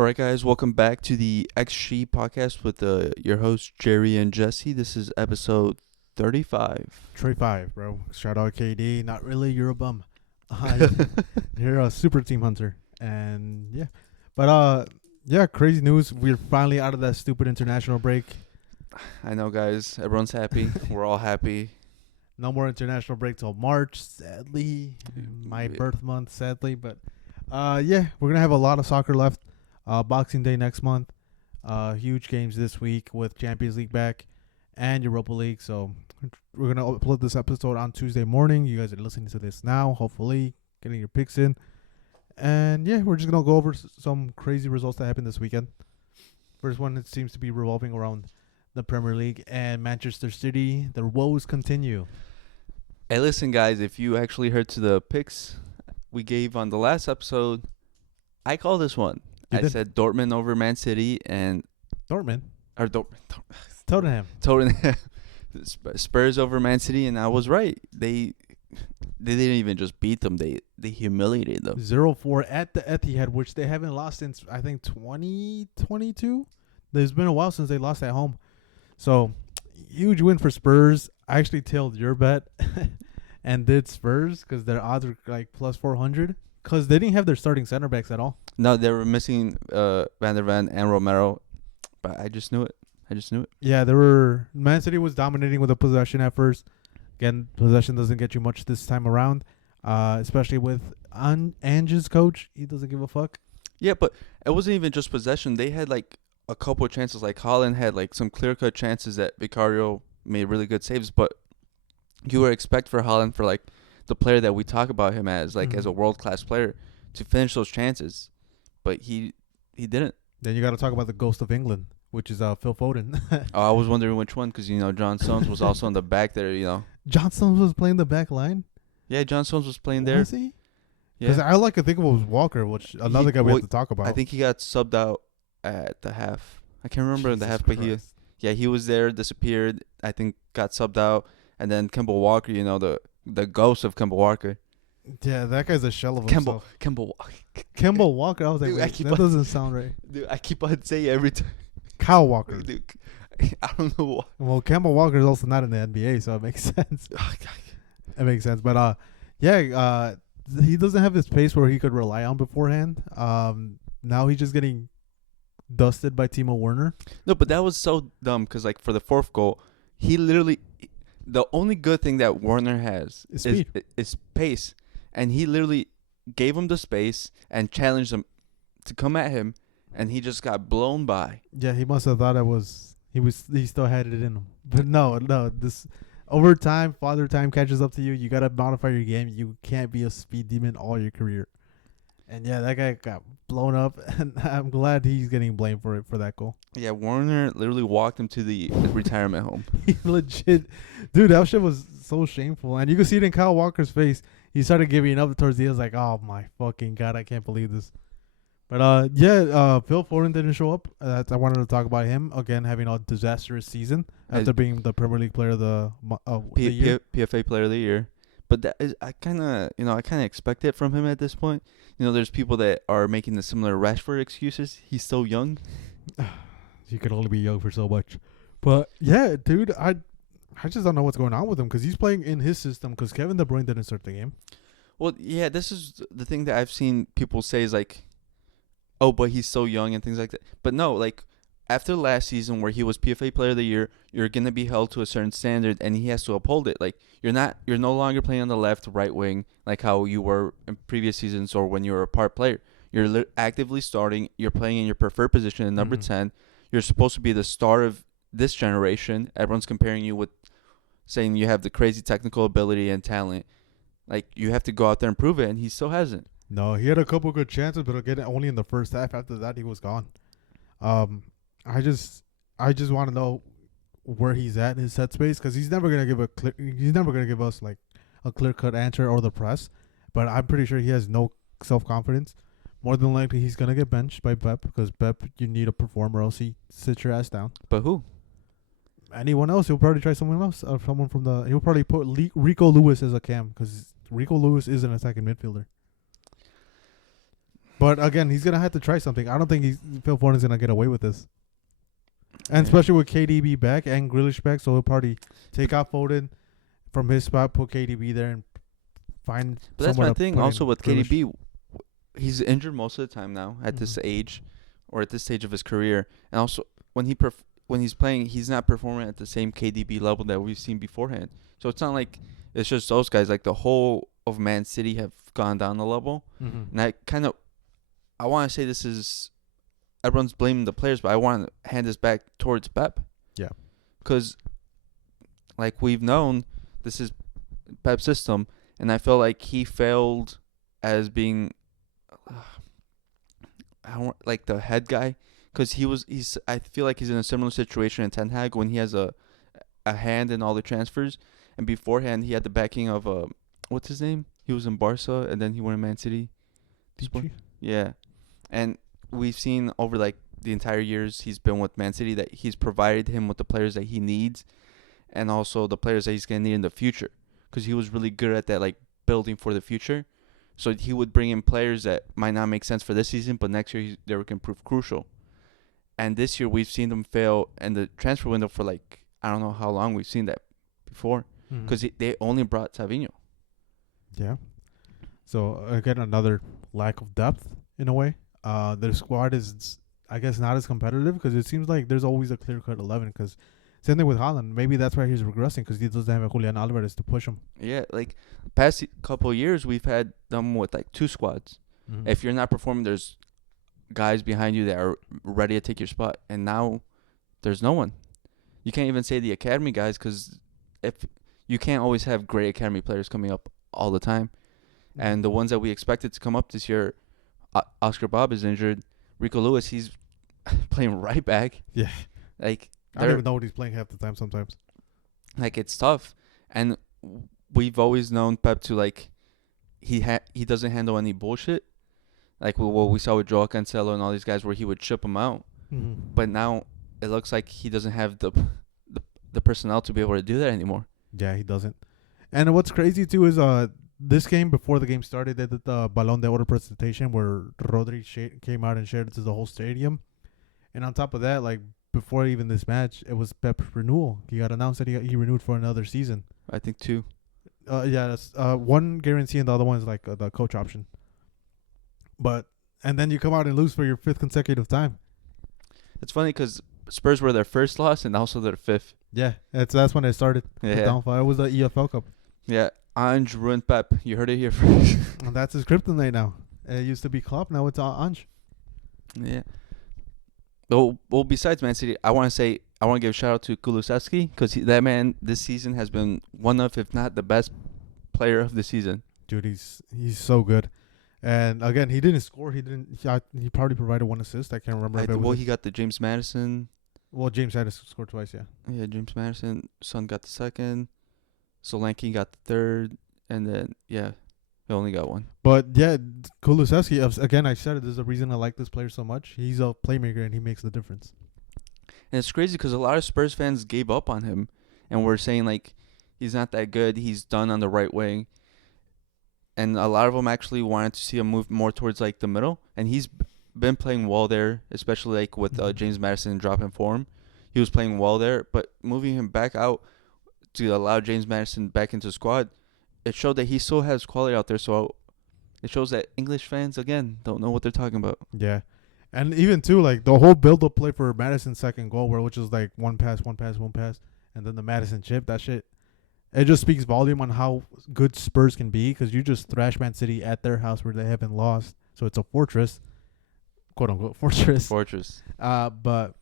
All right, guys, welcome back to the XG podcast with your hosts Jerry and Jesse. This is episode 35. Trey 5, bro. Shout out KD. Not really. You're a bum. Uh, you're a super team hunter. And yeah. But yeah, crazy news. We're finally out of that stupid international break. I know, guys. Everyone's happy. We're all happy. No more international break till March, sadly. My Yeah. birth month, sadly. But yeah, we're going to have a lot of soccer left. Boxing Day next month. Huge games this week with Champions League back and Europa League. So we're going to upload this episode on Tuesday morning. You guys are listening to this now, hopefully, getting your picks in. And yeah, we're just going to go over some crazy results that happened this weekend. First one, it seems to be revolving around the Premier League and Manchester City. Their woes continue. Hey, listen, guys, if you actually heard to the picks we gave on the last episode, I call this one. I said Dortmund over Man City and Dortmund? Tottenham. Spurs over Man City, and I was right. They didn't even just beat them. They humiliated them. 0-4 at the Etihad, which they haven't lost since, I think, 2022. There's been a while since they lost at home. So, huge win for Spurs. I actually tailed your bet and did Spurs because their odds were like plus 400 because they didn't have their starting center backs at all. No, they were missing Van der Ven and Romero, but I just knew it. Yeah, Man City was dominating with the possession at first. Again, possession doesn't get you much this time around, especially with Ange's coach. He doesn't give a fuck. Yeah, but it wasn't even just possession. They had like a couple of chances. Like Haaland had like some clear-cut chances that Vicario made really good saves, but you would expect for Haaland, for like the player that we talk about him as, like as a world-class player, to finish those chances. But he didn't. Then you got to talk about the ghost of England, which is Phil Foden. Oh, I was wondering which one because, John Stones was also in the back there, John Stones was playing the back line? Yeah, John Stones was playing there. Was he? Because I like to think it was Walker, which another guy we have to talk about. I think he got subbed out at the half. I can't remember the half, but he was there, disappeared, I think got subbed out. And then Kemba Walker, the ghost of Kemba Walker. Yeah, that guy's a shell of himself. Kemba Walker. I was like, dude, that doesn't sound right. Dude, I keep on saying every time. Kyle Walker. Dude, I don't know why. Well, Kemba Walker is also not in the NBA, so it makes sense. It makes sense. But, he doesn't have his pace where he could rely on beforehand. Now he's just getting dusted by Timo Werner. No, but that was so dumb because, like, for the fourth goal, he literally... The only good thing that Werner has is pace. And he literally gave him the space and challenged him to come at him, and he just got blown by. Yeah, he must have thought he still had it in him. But no, this over time, father time catches up to you. You got to modify your game. You can't be a speed demon all your career. And yeah, that guy got blown up, and I'm glad he's getting blamed for that goal. Yeah, Werner literally walked him to the retirement home. He legit, dude, that shit was so shameful. And you can see it in Kyle Walker's face. He started giving up towards the end. Like, oh my fucking God, I can't believe this. But Phil Foden didn't show up. I wanted to talk about him again, having a disastrous season after being the Premier League Player of the year. PFA Player of the Year. But that is, I kind of expect it from him at this point. There's people that are making the similar Rashford excuses. He's so young. He could only be young for so much. But yeah, dude, I just don't know what's going on with him because he's playing in his system because Kevin De Bruyne didn't start the game. Well, yeah, this is the thing that I've seen people say is like, oh, but he's so young and things like that. But no, like, after last season where he was PFA Player of the Year, you're going to be held to a certain standard and he has to uphold it. Like, you're no longer playing on the left, right wing like how you were in previous seasons or when you were a part player. You're actively starting. You're playing in your preferred position in number 10. You're supposed to be the star of this generation. Everyone's comparing you with saying you have the crazy technical ability and talent. Like, you have to go out there and prove it, and he still hasn't. No, he had a couple good chances, but again, only in the first half. After that, he was gone. I just want to know where he's at in his set space because he's never gonna give us like a clear cut answer or the press. But I'm pretty sure he has no self confidence. More than likely, he's gonna get benched by Pep because Pep, you need a performer, else he sits your ass down. But who? Anyone else? He'll probably try someone else. Someone from the. He'll probably put Rico Lewis as a cam because Rico Lewis is an attacking midfielder. But again, he's gonna have to try something. I don't think Phil Foden's gonna get away with this. And Yeah. especially with KDB back and Grealish back, so he'll probably take out Foden from his spot, put KDB there, and find. But that's somewhere my to thing. put Also in with Grealish. KDB, he's injured most of the time now at this Mhm. age, or at this stage of his career. And also when when he's playing, he's not performing at the same KDB level that we've seen beforehand. So it's not like it's just those guys. Like the whole of Man City have gone down a level. Mhm. And I want to say this is everyone's blaming the players, but I want to hand this back towards Pep. Yeah. Because like we've known, this is Pep's system, and I feel like he failed as being I don't like the head guy, because he's I feel like he's in a similar situation in Ten Hag when he has a hand in all the transfers, and beforehand he had the backing of what's his name? He was in Barca and then he went to Man City. Did Yeah, and we've seen over like the entire years he's been with Man City that he's provided him with the players that he needs, and also the players that he's gonna need in the future, because he was really good at that, like building for the future. So he would bring in players that might not make sense for this season, but next year they can prove crucial. And this year we've seen them fail in the transfer window for like I don't know how long we've seen that before, Mhm. because they only brought Savinho. Yeah. So again, another lack of depth in a way. Their squad is, I guess, not as competitive because it seems like there's always a clear-cut 11. Because same thing with Haaland. Maybe that's why he's regressing because he doesn't have a Julian Alvarez to push him. Yeah, like past couple of years we've had them with like two squads. Mm-hmm. If you're not performing, there's guys behind you that are ready to take your spot, and now there's no one. You can't even say the academy guys, because if you can't always have great academy players coming up all the time, and the ones that we expected to come up this year, Oscar Bob is injured. Rico Lewis, he's playing right back. Yeah. Like I don't even know what he's playing half the time sometimes. like it's tough, and we've always known Pep to like he doesn't handle any bullshit. Like what we saw with Joao Cancelo and all these guys, where he would chip them out. Mm-hmm. But now it looks like he doesn't have the personnel to be able to do that anymore. Yeah, he doesn't. And what's crazy too is this game, before the game started, they did the Ballon d'Or presentation where Rodri came out and shared it to the whole stadium. And on top of that, like before even this match, it was Pep's renewal. He got announced that he renewed for another season. I think two. Yeah, that's one guarantee and the other one is like the coach option. And then you come out and lose for your fifth consecutive time. It's funny because Spurs were their first loss and also their fifth. Yeah, that's when it started. The Yeah, downfall. It was the EFL Cup. yeah. Ange ruined Pep. You heard it here first. And that's his kryptonite now. It used to be Klopp. Now it's Ange. Yeah. Well, besides Man City, I want to give a shout out to Kulusevski, because that man this season has been one of, if not the best player of the season. Dude, he's so good. And again, he didn't score. He probably provided one assist. I can't remember. He got the James Madison. Well, James had to score twice. Yeah. Yeah, James Madison. Son got the second. Solanke got the third, and then he only got one. But yeah, Kulusevski. Again, I said it. There's a reason I like this player so much. He's a playmaker and he makes the difference. And it's crazy because a lot of Spurs fans gave up on him, and were saying like he's not that good. He's done on the right wing. And a lot of them actually wanted to see him move more towards like the middle, and he's been playing well there, especially like with James Madison dropping form. He was playing well there, but moving him back out to allow James Madison back into the squad, it showed that he still has quality out there. So it shows that English fans again don't know what they're talking about. Yeah, and even too like the whole build-up play for Madison's second goal, which was like one pass, and then the Madison chip. That shit. It just speaks volume on how good Spurs can be, because you just thrash Man City at their house where they haven't lost. So it's a fortress, quote unquote fortress. But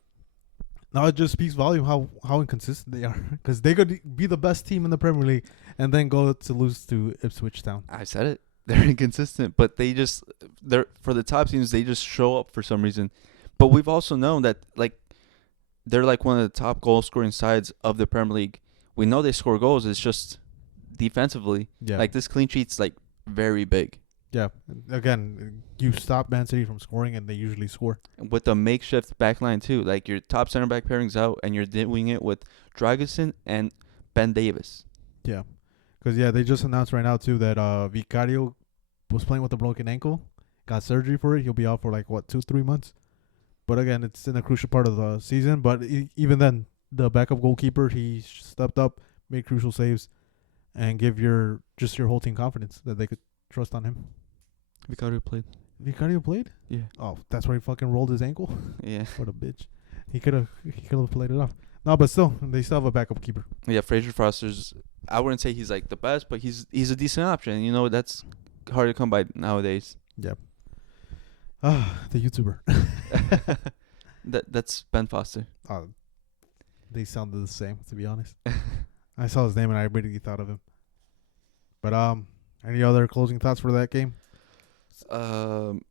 now it just speaks volume how inconsistent they are, because they could be the best team in the Premier League and then go to lose to Ipswich Town. I said it. They're inconsistent, but they're for the top teams. They just show up for some reason. But we've also known that like they're like one of the top goal scoring sides of the Premier League. We know they score goals. It's just defensively. Yeah. Like this clean sheet's like very big. Yeah. Again, you stop Man City from scoring and they usually score. With the makeshift back line too. Like your top center back pairing's out and you're doing it with Dragusin and Ben Davis. Yeah. Because, they just announced right now too that Vicario was playing with a broken ankle. got surgery for it. He'll be out for 2-3 months. But again, it's in a crucial part of the season. But even then, the backup goalkeeper, he stepped up, made crucial saves, and give your whole team confidence that they could trust on him. Vicario played. Vicario played? Yeah. Oh, that's where he fucking rolled his ankle. Yeah. What a bitch. He could have played it off. No, but still, they still have a backup keeper. Yeah, Fraser Foster's. I wouldn't say he's like the best, but he's a decent option. You know, that's hard to come by nowadays. Yep. The YouTuber. That's Ben Foster. They sounded the same, to be honest. I saw his name and I immediately thought of him. But any other closing thoughts for that game?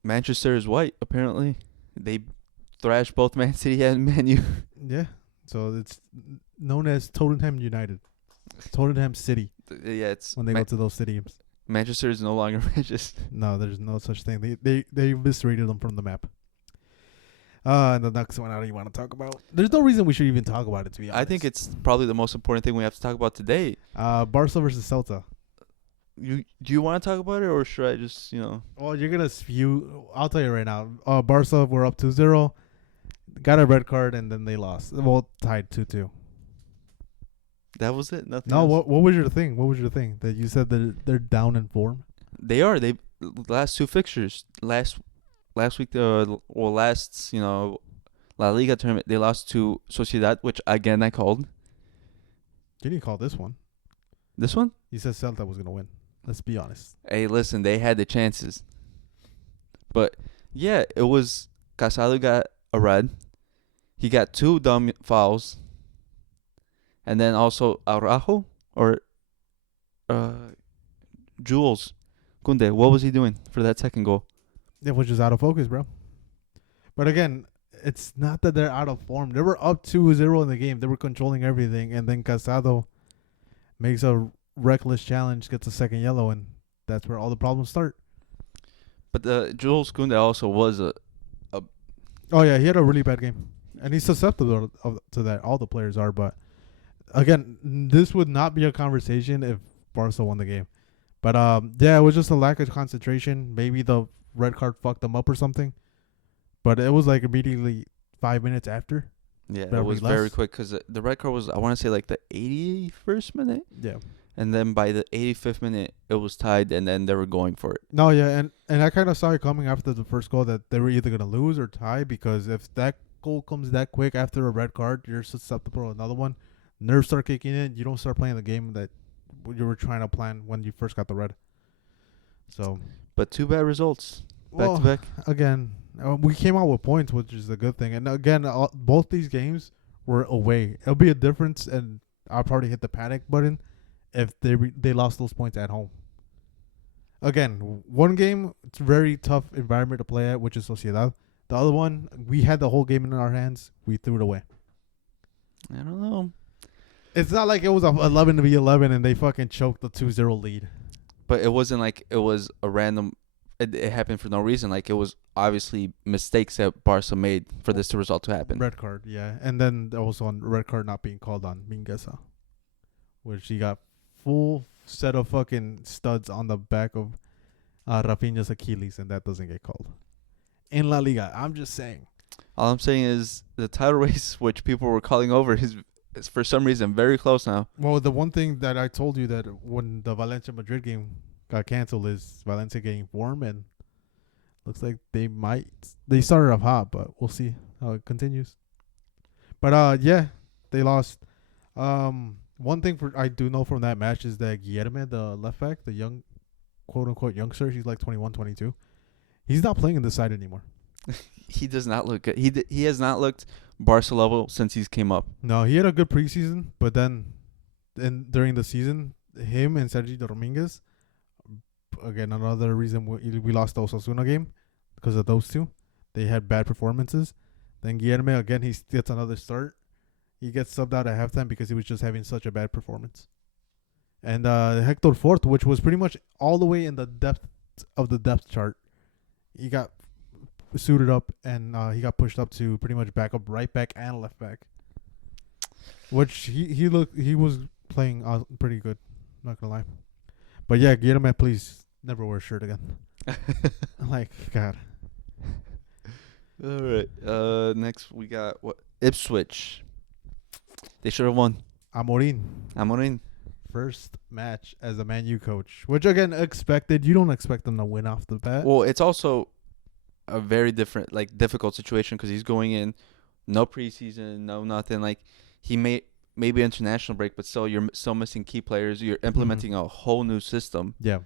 Manchester is white. Apparently, they thrashed both Man City and Man U. Yeah. So it's known as Tottenham United, Tottenham City. Yeah, it's when they go to those stadiums. Manchester is no longer Manchester. No, there's no such thing. They eviscerated them from the map. And the next one I don't even want to talk about. There's no reason we should even talk about it, to be honest. I think it's probably the most important thing we have to talk about today. Barca versus Celta. Do you want to talk about it, or should I just, Well, you're going to spew. I'll tell you right now. Barca were up 2-0. Got a red card, and then they lost. Well, tied 2-2. That was it? Nothing No, else? what was your thing? What was your thing? That you said that they're down in form? They are. They last two fixtures. Last week, last, La Liga tournament, they lost to Sociedad, which, again, I called. You didn't call this one. This one? You said Celta was going to win. Let's be honest. Hey, listen, they had the chances. But, yeah, it was Casado got a red. He got 2 dumb fouls. And then also Araujo or Jules Koundé. What was he doing for that second goal? It was just out of focus, bro. But again, it's not that they're out of form. They were up 2-0 in the game. They were controlling everything. And then Casado makes a reckless challenge, gets a second yellow, and that's where all the problems start. But Jules Koundé also was a... Oh, yeah, he had a really bad game. And he's susceptible to that. All the players are, but... Again, this would not be a conversation if Barca won the game. But, yeah, it was just a lack of concentration. Maybe the red card fucked them up or something. But it was immediately 5 minutes after. Yeah, it was very quick because the red card was, I want to say, the 81st minute. Yeah. And then by the 85th minute, it was tied, and then they were going for it. No, yeah, and I kind of saw it coming after the first goal that they were either going to lose or tie, because if that goal comes that quick after a red card, you're susceptible to another one. Nerves start kicking in. You don't start playing the game that you were trying to plan when you first got the red. So, but 2 bad results back to back. Again, we came out with points, which is a good thing. And again, both these games were away. It'll be a difference, and I'll probably hit the panic button if they lost those points at home. Again, one game, it's a very tough environment to play at, which is Sociedad. The other one, we had the whole game in our hands. We threw it away. I don't know. It's not like it was 11-11 and they fucking choked the 2-0 lead. But it wasn't like it was a random... It happened for no reason. It was obviously mistakes that Barca made for this result to happen. Red card, yeah. And then also on red card not being called on Mingueza, which he got full set of fucking studs on the back of Rafinha's Achilles, and that doesn't get called. In La Liga, I'm just saying. All I'm saying is the title race, which people were calling over, is for some reason very close now. Well, the one thing that I told you that when the Valencia-Madrid game got canceled is Valencia getting form, and looks like they started off hot, but we'll see how it continues. But yeah, they lost. One thing I do know from that match is that Guillermo, the left back, the young, quote unquote youngster, he's 21, 22. He's not playing in this side anymore. He does not look good. He has not looked Barca level since he's came up. No, he had a good preseason, but then during the season, him and Sergio Dominguez, again, another reason we lost the Osasuna game, because of those two. They had bad performances. Then Guillermo, again, he gets another start. He gets subbed out at halftime because he was just having such a bad performance. And Hector Fort, which was pretty much all the way in the depth of the depth chart, he got suited up and he got pushed up to pretty much backup right back and left back. Which he was playing pretty good, not gonna lie. But yeah, Guillermo, please never wear a shirt again. Like, God. All right. Next we got what? Ipswich. They should have won. Amorin. Amorin. First match as a Man U coach, which again expected. You don't expect them to win off the bat. Well, it's also a very different, like, difficult situation because he's going in, no preseason, no nothing. Like, he maybe international break, but still you're still missing key players. You're implementing a whole new system. Yeah.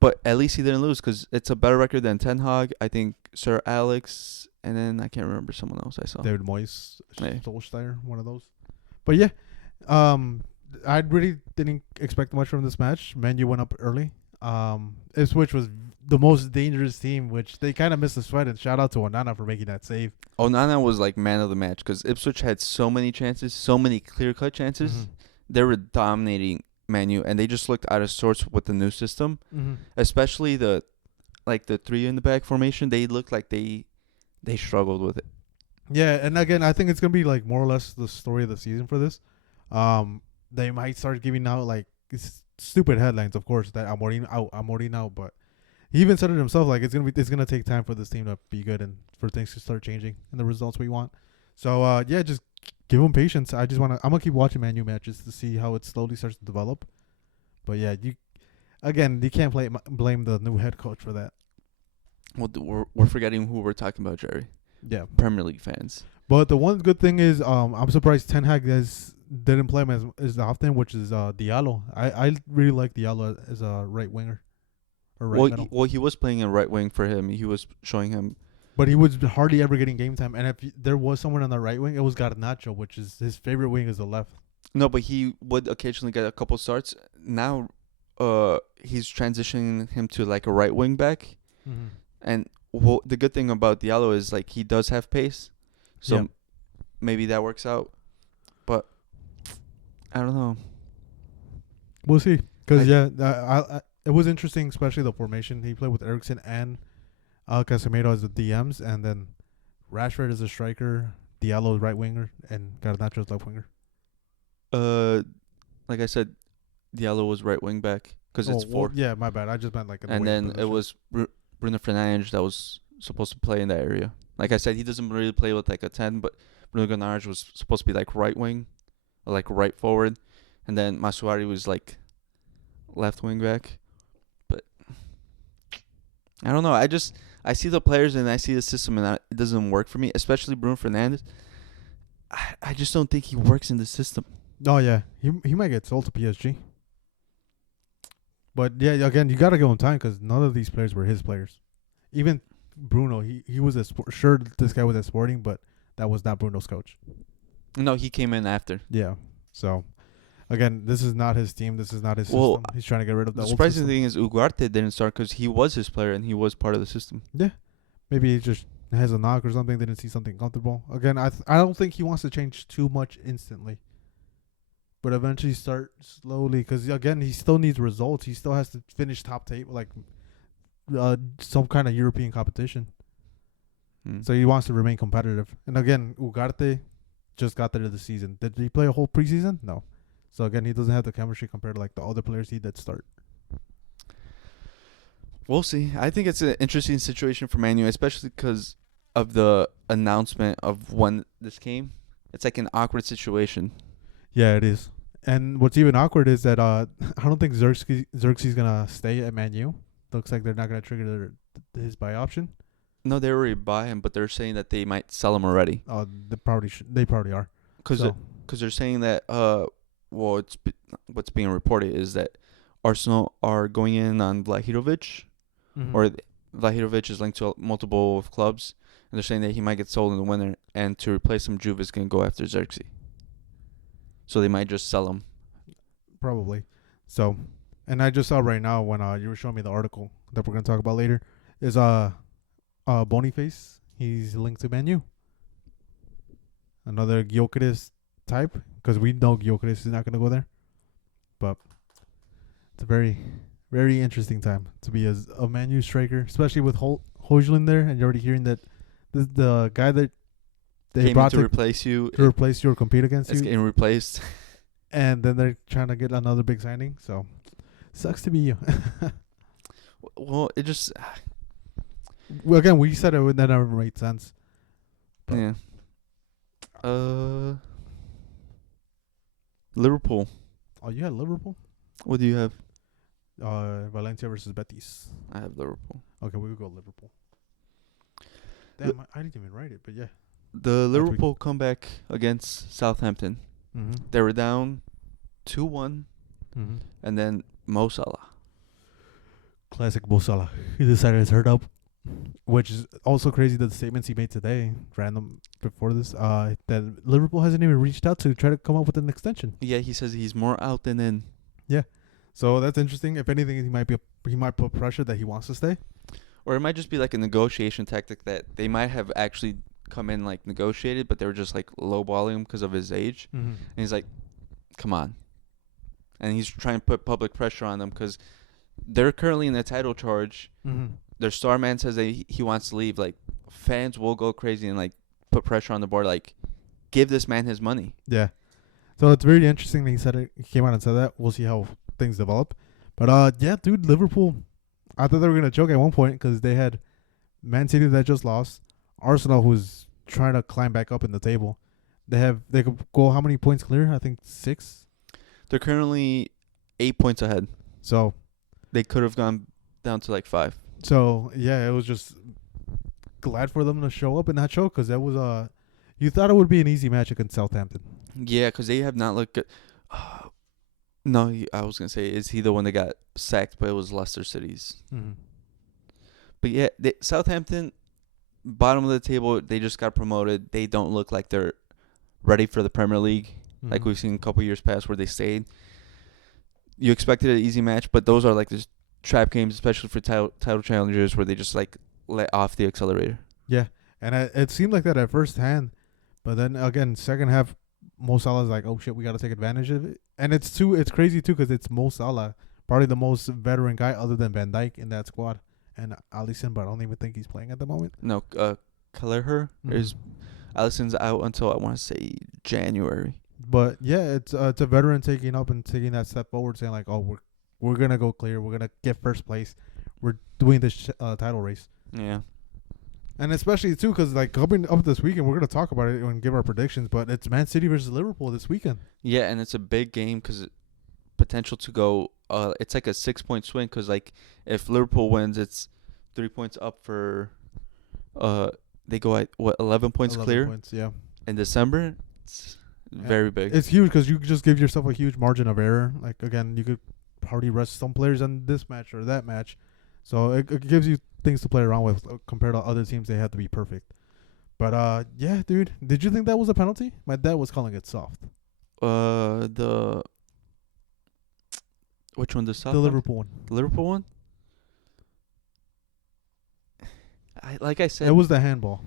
But at least he didn't lose because it's a better record than Ten Hag. I think Sir Alex, and then I can't remember someone else I saw. David Moyes, Yeah. Solskjaer, one of those. But yeah, I really didn't expect much from this match. Man U went up early. Ipswich was the most dangerous team, which they kind of missed the sweat. And shout out to Onana for making that save. Onana was like man of the match because Ipswich had so many chances, so many clear-cut chances. Mm-hmm. They were dominating Man U, and they just looked out of sorts with the new system. Mm-hmm. Especially the three in the back formation. They looked like they struggled with it. Yeah, and again, I think it's gonna be like more or less the story of the season for this. They might start giving out like stupid headlines, of course, that Amorim out, but he even said it himself, like it's gonna take time for this team to be good and for things to start changing and the results we want. So yeah, just give them patience. I'm gonna keep watching Man U matches to see how it slowly starts to develop. But yeah, you can't blame the new head coach for that. Well, we're forgetting who we're talking about, Jerry. Yeah, Premier League fans. but the one good thing is, I'm surprised Ten Hag didn't play him as often, which is Diallo. I really like Diallo as a right winger. Or right middle. He was playing a right wing for him. He was showing him. But he was hardly ever getting game time. And if there was someone on the right wing, it was Garnacho, which is his favorite wing is the left. No, but he would occasionally get a couple starts. Now, he's transitioning him to like a right wing back. Mm-hmm. And the good thing about Diallo is like he does have pace, so maybe that works out. But I don't know. We'll see. Because it was interesting, especially the formation. He played with Eriksen and Casemiro as the DMs, and then Rashford is a striker, Diallo is right winger, and Garnacho is left winger. Like I said, Diallo was right wing back because it's 4. Well, yeah, my bad. I just meant like. And then it was Bruno Fernandes that was supposed to play in that area. Like I said, he doesn't really play with like a 10, but Bruno Fernandes was supposed to be like right wing, or like right forward, and then Masuari was like left wing back. But I don't know. I see the players and I see the system and it doesn't work for me, especially Bruno Fernandes. I just don't think he works in the system. Oh yeah, he might get sold to PSG. But yeah, again, you gotta give him time because none of these players were his players. Even Bruno, he was sure this guy was at Sporting, but that was not Bruno's coach. No, he came in after. Yeah. So again, this is not his team. This is not his system. He's trying to get rid of the surprising thing is Ugarte didn't start because he was his player and he was part of the system. Yeah. Maybe he just has a knock or something. Didn't see something comfortable. Again, I don't think he wants to change too much instantly. But eventually start slowly because, again, he still needs results. He still has to finish top table, like some kind of European competition. So he wants to remain competitive. And again, Ugarte just got there this season. Did he play a whole preseason? No. So again, he doesn't have the chemistry compared to like the other players he did start. We'll see. I think it's an interesting situation for Man U, especially because of the announcement of when this came. It's like an awkward situation. Yeah, it is. And what's even awkward is that I don't think Xerxes gonna stay at Man U. Looks like they're not gonna trigger his buy option. No, they already buy him, but they're saying that they might sell him already. Oh, they probably They probably are. Because they're saying that what's being reported is that Arsenal are going in on Vlahovic, or Vlahovic is linked to multiple clubs, and they're saying that he might get sold in the winter, and to replace him, Juve is going to go after Xerxes. So they might just sell him. Probably. So, and I just saw right now when you were showing me the article that we're going to talk about later, is Boniface. He's linked to Man U. Another Gyökeres type, because we know Gyökeres is not going to go there. But it's a very, very interesting time to be a Man U striker, especially with Højlund there, and you're already hearing that the guy that they brought to replace you or compete against you, is getting replaced. And then they're trying to get another big signing. So, sucks to be you. Well, it just Well, again, we said that never made sense. But yeah. Liverpool. Oh, you had Liverpool? What do you have? Valencia versus Betis. I have Liverpool. Okay, we could go Liverpool. Damn, I didn't even write it, but yeah. The Liverpool comeback against Southampton. Mm-hmm. They were down 2-1, Mm-hmm. and then Mo Salah. Classic Mo Salah. He decided to turn up, which is also crazy that the statements he made today, random before this, that Liverpool hasn't even reached out to try to come up with an extension. Yeah, he says he's more out than in. Yeah, so that's interesting. If anything, he might put pressure that he wants to stay. Or it might just be like a negotiation tactic that they might have actually come in like negotiated, but they were just like lowballing him because of his age. Mm-hmm. And he's like, come on. And he's trying to put public pressure on them because they're currently in the title charge. Mm-hmm. Their star man says that he wants to leave. Like, fans will go crazy and like put pressure on the board. Like, give this man his money. Yeah. So it's very interesting that he said it. He came out and said that. We'll see how things develop. But yeah, dude, Liverpool. I thought they were gonna choke at one point because they had Man City that just lost, Arsenal who's trying to climb back up in the table. They could go how many points clear? I think 6. They're currently 8 points ahead. So they could have gone down to like 5. So yeah, it was just glad for them to show up in that show because that was you thought it would be an easy match against Southampton. Yeah, because they have not looked good. No, I was gonna say is he the one that got sacked? But it was Leicester City's. Mm-hmm. But yeah, Southampton, bottom of the table. They just got promoted. They don't look like they're ready for the Premier League, like we've seen a couple years past where they stayed. You expected an easy match, but those are like just trap games, especially for title challengers, where they just like let off the accelerator. Yeah, and it seemed like that at first hand, but then again, second half, Mo Salah's like, oh shit, we got to take advantage of it, and it's crazy too because it's Mo Salah, probably the most veteran guy other than Van Dijk in that squad, and Alisson, but I don't even think he's playing at the moment. No, Kelleher is Alisson's out until I want to say January. But yeah, it's a veteran taking that step forward, saying like, oh, we're gonna go clear, we're gonna get first place, we're doing this title race. Yeah. And especially too, because like coming up this weekend, we're gonna talk about it and give our predictions. But it's Man City versus Liverpool this weekend. Yeah, and it's a big game because potential to go. It's like a 6-point swing because like if Liverpool wins, it's 3 points up for. They go at 11 points 11 clear. Points, yeah. In December, it's very big. It's huge because you just give yourself a huge margin of error. Like again, you could probably rest some players on this match or that match, so it gives you things to play around with compared to other teams. They have to be perfect. But yeah, dude, did you think that was a penalty? My dad was calling it soft. Which one? The soft? The Liverpool one. The Liverpool one. Like I said, it was the handball.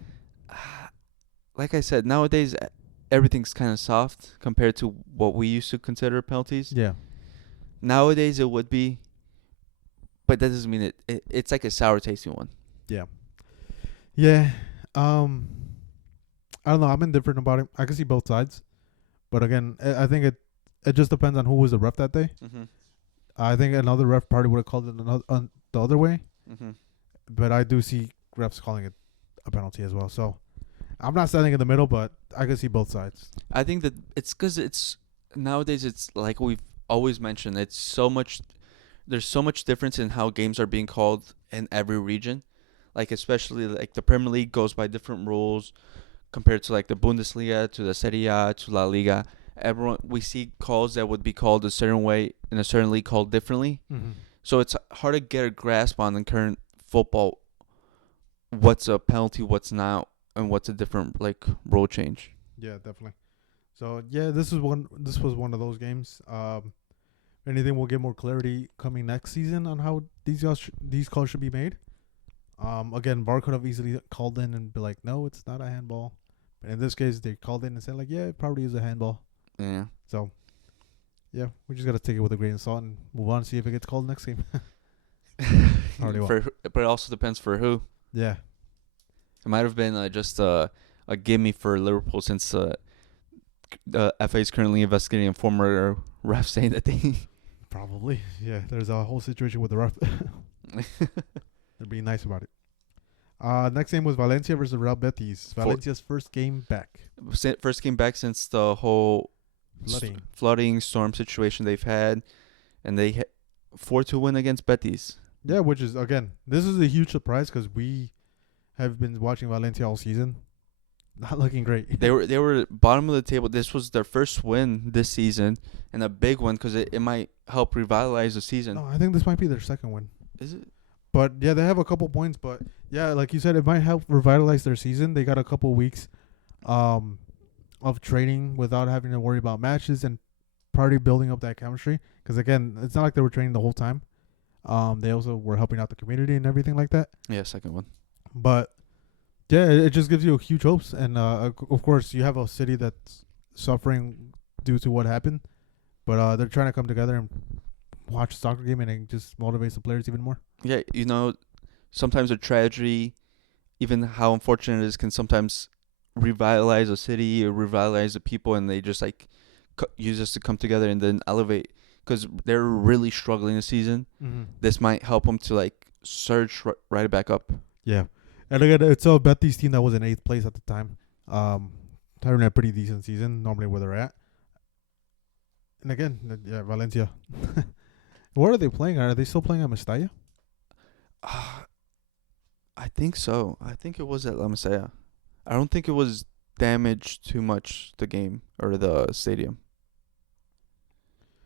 Like I said, nowadays everything's kind of soft compared to what we used to consider penalties. Yeah. Nowadays it would be, but that doesn't mean it's like a sour tasting one. Yeah. Yeah. I don't know. I'm indifferent about it. I can see both sides, but again, I think it just depends on who was the ref that day. Mm-hmm. I think another ref probably would have called it the other way. Mm-hmm. But I do see refs calling it a penalty as well. So I'm not standing in the middle, but I can see both sides. I think that it's because nowadays it's like we've always mentioned. There's so much difference in how games are being called in every region. Like especially like the Premier League goes by different rules compared to like the Bundesliga, to the Serie A, to La Liga. We see calls that would be called a certain way in a certain league called differently. Mm-hmm. So it's hard to get a grasp on in current football what's a penalty, what's not, and what's a different like rule change. Yeah, definitely. So yeah, this was one of those games. Anything will get more clarity coming next season on how these calls should be made. Again, VAR could have easily called in and be like, no, it's not a handball. But in this case, they called in and said like, yeah, it probably is a handball. Yeah. So yeah, we just gotta take it with a grain of salt and move on and see if it gets called next game. But it also depends for who. Yeah. It might have been just a gimme for Liverpool since the FA is currently investigating a former ref saying that they. Probably. Yeah, there's a whole situation with the ref. They're being nice about it. Next game was Valencia versus Real Betis. Valencia's first game back. First came back since the whole Flooding. storm situation they've had, and they 4-2 win against Betis. Yeah, which is, again, this is a huge surprise because we have been watching Valencia all season. Not looking great. They were bottom of the table. This was their first win this season, and a big one because it might help revitalize the season. No, I think this might be their second win. Is it? But yeah, they have a couple points. But yeah, like you said, it might help revitalize their season. They got a couple weeks of training without having to worry about matches and probably building up that chemistry. Because again, it's not like they were training the whole time. They also were helping out the community and everything like that. Yeah, second one. But yeah, it just gives you huge hopes. And of course, you have a city that's suffering due to what happened. But they're trying to come together and watch a soccer game, and it just motivates the players even more. Yeah, sometimes a tragedy, even how unfortunate it is, can sometimes revitalize a city or revitalize the people, and they just use this to come together and then elevate. Because they're really struggling this season. Mm-hmm. This might help them to surge right back up. Yeah, and again, it's a Betis team that was in 8th place at the time. Having a pretty decent season, normally where they're at. And again, yeah, Valencia. Where are they playing? Are they still playing at Mestalla? I think so. I think it was at La Masia. I don't think it was damaged too much, the game or the stadium.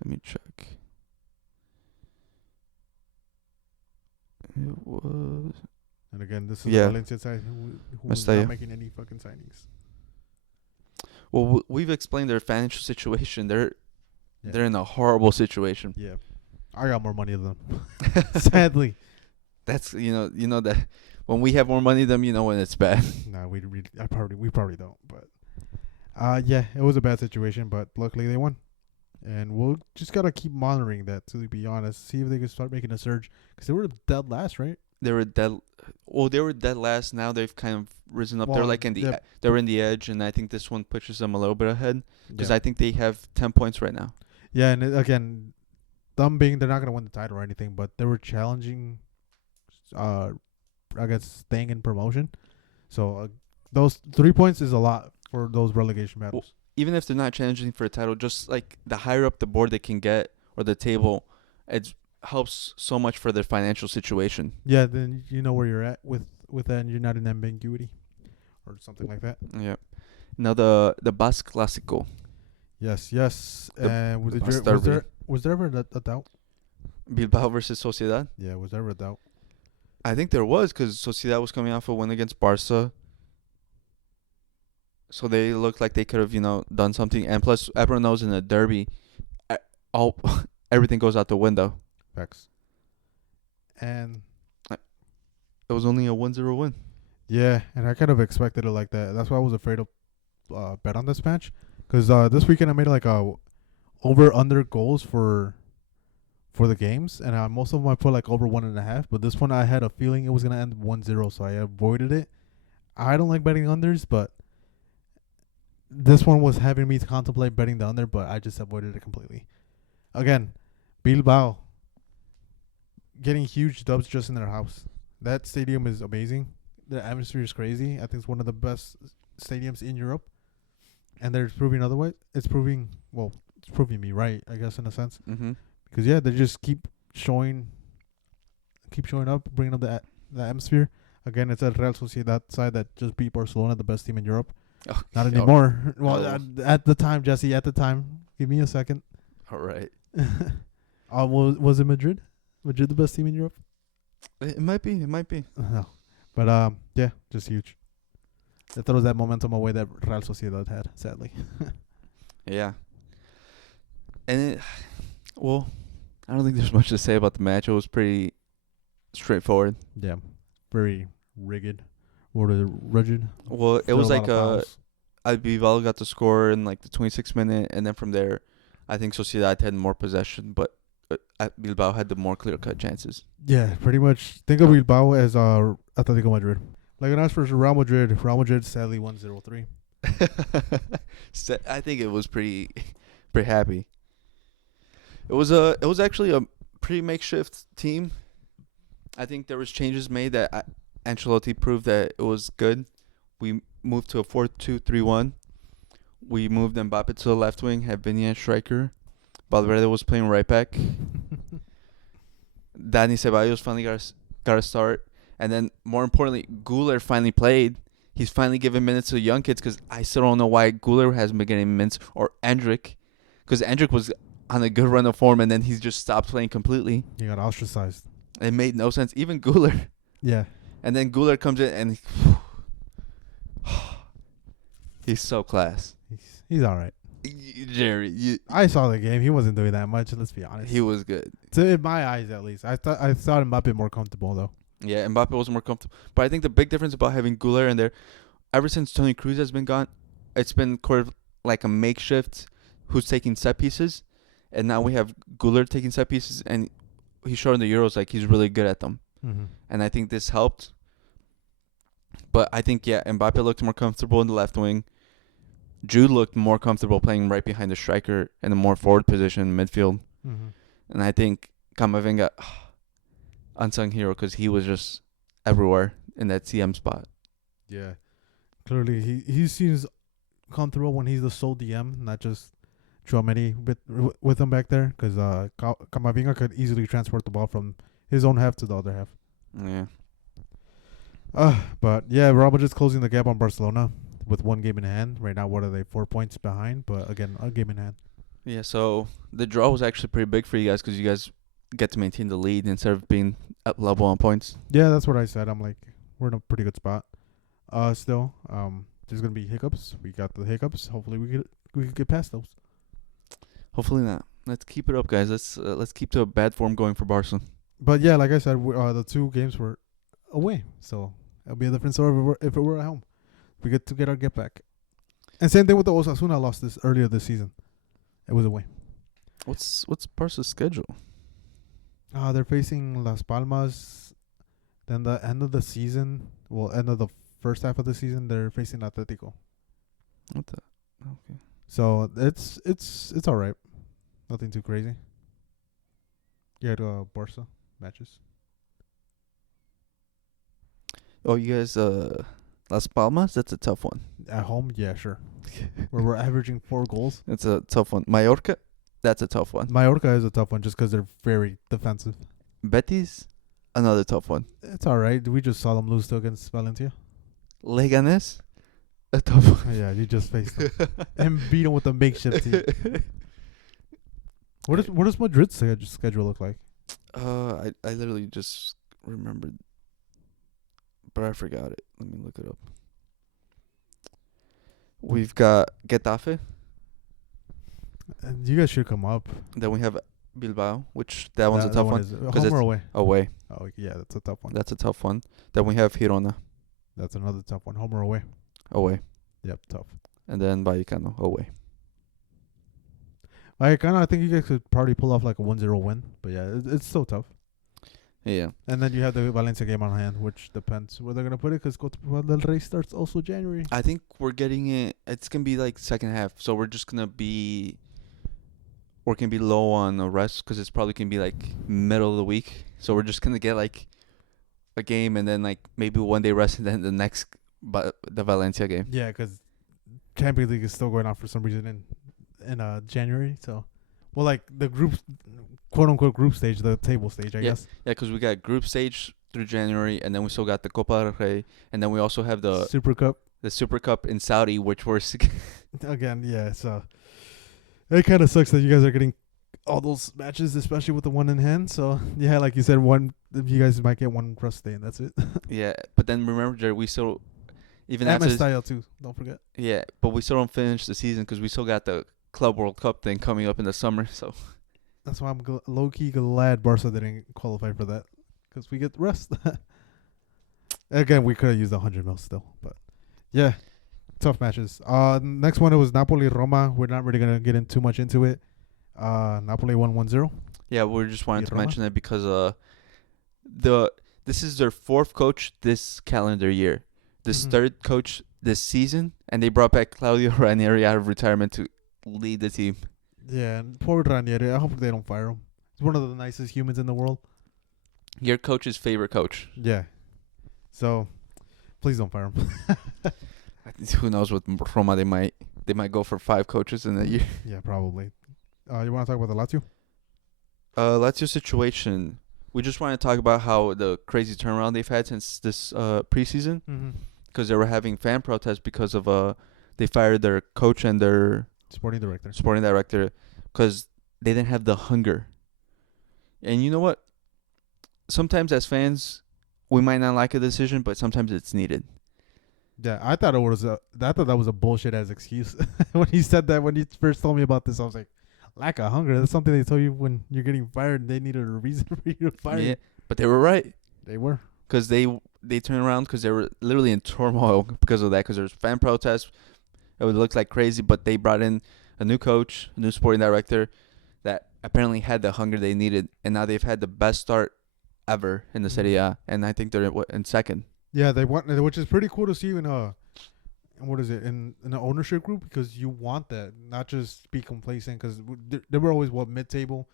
Let me check. It was. And again, this is Yeah. Valencia side who's Mestalla. not making any fucking signings. Well, we've explained their financial situation. They're in a horrible situation. Yeah, I got more money than them. Sadly. That's you know that when we have more money than them, when it's bad. No, we probably don't. But yeah, it was a bad situation, but luckily they won. And we'll just gotta keep monitoring that, to be honest. See if they can start making a surge, because they were dead last, right? They were dead. Well, they were dead last. Now they've kind of risen up. Well, They're in the edge, and I think this one pushes them a little bit ahead because Yeah. I think they have 10 points right now. Yeah, and again, them being they're not gonna win the title or anything, but they were challenging. I guess staying in promotion. So those 3 points is a lot for those relegation battles. Even if they're not challenging for a title, just the higher up the board they can get or the table, it helps so much for their financial situation. Yeah, then you know where you're at with that, and you're not in ambiguity or something like that. Yeah. Now the Basque Clásico. Yes. The And Basque was there ever a doubt? Bilbao versus Sociedad. Yeah, was there ever a doubt? I think there was because Sociedad was coming off a win against Barca. So they looked like they could have, done something. And plus, everyone knows in a derby, everything goes out the window. Facts. And It was only a 1-0 win. yeah, and I kind of expected it like that. That's why I was afraid to bet on this match. Because this weekend I made a over-under goals for the games. And most of them I put over 1.5. But this one I had a feeling it was going to end 1-0. So I avoided it. I don't like betting unders, but this one was having me contemplate betting the under, but I just avoided it completely. Again, Bilbao getting huge dubs just in their house. That stadium is amazing. The atmosphere is crazy. I think it's one of the best stadiums in Europe. And they're proving otherwise. It's proving me right, I guess, in a sense. Mm-hmm. Because, yeah, they just keep showing up, bringing up the atmosphere. Again, it's at Real Sociedad side that just beat Barcelona, the best team in Europe. Oh, Not anymore. Oh. Well, at the time, Jesse, at the time. Give me a second. All right. Was it Madrid? Madrid the best team in Europe? It might be. No. But, yeah, just huge. It throws that momentum away that Real Sociedad had, sadly. Yeah. And I don't think there's much to say about the match. It was pretty straightforward. Yeah. Very rigid. Rigid? Well, it Still was a lot of fouls. Bilbao got the score in the 26th minute, and then from there, I think Sociedad had more possession, but Bilbao had the more clear-cut chances. Yeah, pretty much. Think of Bilbao as Atletico Madrid. As for Real Madrid sadly 1-0-3. I think it was pretty happy. It was actually a pretty makeshift team. I think there was changes made that Ancelotti proved that it was good. We moved to a 4-2-3-1. We moved Mbappe to the left wing, had Vinny as striker. Valverde was playing right back. Dani Ceballos finally got a start. And then, more importantly, Guler finally played. He's finally giving minutes to the young kids because I still don't know why Guler hasn't been getting minutes, or Endrick, because Endrick was on a good run of form and then he's just stopped playing completely. He got ostracized. It made no sense. Even Guler. Yeah. And then Guler comes in and he's so class. He's all right. Jerry, I saw the game. He wasn't doing that much. Let's be honest. he was good. So in my eyes, at least, I thought Mbappe more comfortable though. Yeah, Mbappe was more comfortable. But I think the big difference about having Guler in there, ever since Toni Kroos has been gone, it's been kind of like a makeshift who's taking set pieces. And now we have Guler taking set pieces, and he showed in the Euros like he's really good at them. Mm-hmm. And I think this helped. But I think, yeah, Mbappe looked more comfortable in the left wing. Jude looked more comfortable playing right behind the striker in a more forward position in midfield. Mm-hmm. And I think Camavinga, unsung hero, because he was just everywhere in that CM spot. Yeah. Clearly, he seems comfortable when he's the sole DM, not just Chouameni with him back there, because Camavinga could easily transport the ball from his own half to the other half. Yeah. But yeah, Real Madrid's closing the gap on Barcelona with 1 game in hand. Right now, what are they? 4 points behind, but again, a game in hand. Yeah, so the draw was actually pretty big for you guys because you guys get to maintain the lead instead of being at level on points. Yeah, that's what I said. I'm like, we're in a pretty good spot. Still, there's gonna be hiccups. We got the hiccups. Hopefully, we could get past those. Hopefully not. Let's keep it up, guys. Let's keep the bad form going for Barca. But yeah, like I said, the 2 games were away, so it'll be a different story if it were at home. We get to get our get back. And same thing with the Osasuna loss earlier this season. It was away. What's Barca's schedule? They're facing Las Palmas. Then the end of the season, end of the first half of the season, they're facing Atletico. What the? Okay. So it's all right. Nothing too crazy. You had Barca matches. Oh, you guys, Las Palmas? That's a tough one. At home, yeah, sure. Where we're averaging 4 goals. That's a tough one. Mallorca? That's a tough one. Mallorca is a tough one just because they're very defensive. Betis? Another tough one. It's all right. We just saw them lose to against Valencia. Leganes? A tough one. Yeah, you just faced them. And beat them with a makeshift team. What does Madrid's schedule look like? I literally just remembered, but I forgot it. Let me look it up. We've got Getafe. And you guys should come up. Then we have Bilbao, which that one's a tough one. Home or away? Away. Oh, yeah, that's a tough one. That's a tough one. Then we have Girona. That's another tough one. Home or away? Away. Yep, tough. And then Vallecano. Away. I think you guys could probably pull off like a 1-0 win. But yeah, it's so tough. Yeah. And then you have the Valencia game on hand, which depends where they're going to put it because Copa del Rey starts also January. I think we're getting it. It's going to be like second half. So we're just going to be... We're going to be low on the rest because it's probably going to be like middle of the week. So we're just going to get like a game and then like maybe one day rest and then the next... But the Valencia game. Yeah, because Champions League is still going on for some reason in January. So, well, like the group, quote unquote group stage, the table stage, I guess. Yeah, because we got group stage through January, and then we still got the Copa del Rey, and then we also have the Super Cup. The Super Cup in Saudi, which we're again. Yeah, so it kind of sucks that you guys are getting all those matches, especially with the one in hand. So yeah, like you said, you guys might get one rest day, and that's it. Yeah, but then remember, Jared, we still. Even and after style too. Don't forget. Yeah, but we still don't finish the season because we still got the Club World Cup thing coming up in the summer. So that's why I'm low key glad Barca didn't qualify for that because we get the rest. Again, we could have used 100 mil still, but yeah, tough matches. Next one it was Napoli Roma. We're not really gonna get in too much into it. Napoli won 1-0. Yeah, we just wanted to mention it because this is their 4th coach this calendar year. This 3rd coach this season, and they brought back Claudio Ranieri out of retirement to lead the team. Yeah, and poor Ranieri. I hope they don't fire him. He's one of the nicest humans in the world. Your coach's favorite coach. Yeah. So please don't fire him. Who knows with Roma they might go for 5 coaches in a year. Yeah, probably. You want to talk about the Lazio? Lazio situation. We just want to talk about how the crazy turnaround they've had since this preseason, Mm-hmm. because they were having fan protests because of they fired their coach and their Sporting director. sporting director because they didn't have the hunger. And you know what? Sometimes as fans, we might not like a decision, but sometimes it's needed. Yeah, I thought that was a bullshit as excuse when he said that. When he first told me about this, I was like, lack of hunger. That's something they tell you when you're getting fired. They needed a reason for you to fire. Yeah, but they were right. They were. Because they turned around because they were literally in turmoil because of that. Because there's fan protests. It would look like crazy, but they brought in a new coach, a new sporting director that apparently had the hunger they needed, and now they've had the best start ever in the Serie A, and I think they're in second. Yeah, they want, which is pretty cool to see in what is it, in an ownership group, because you want that, not just be complacent, because they were always mid-table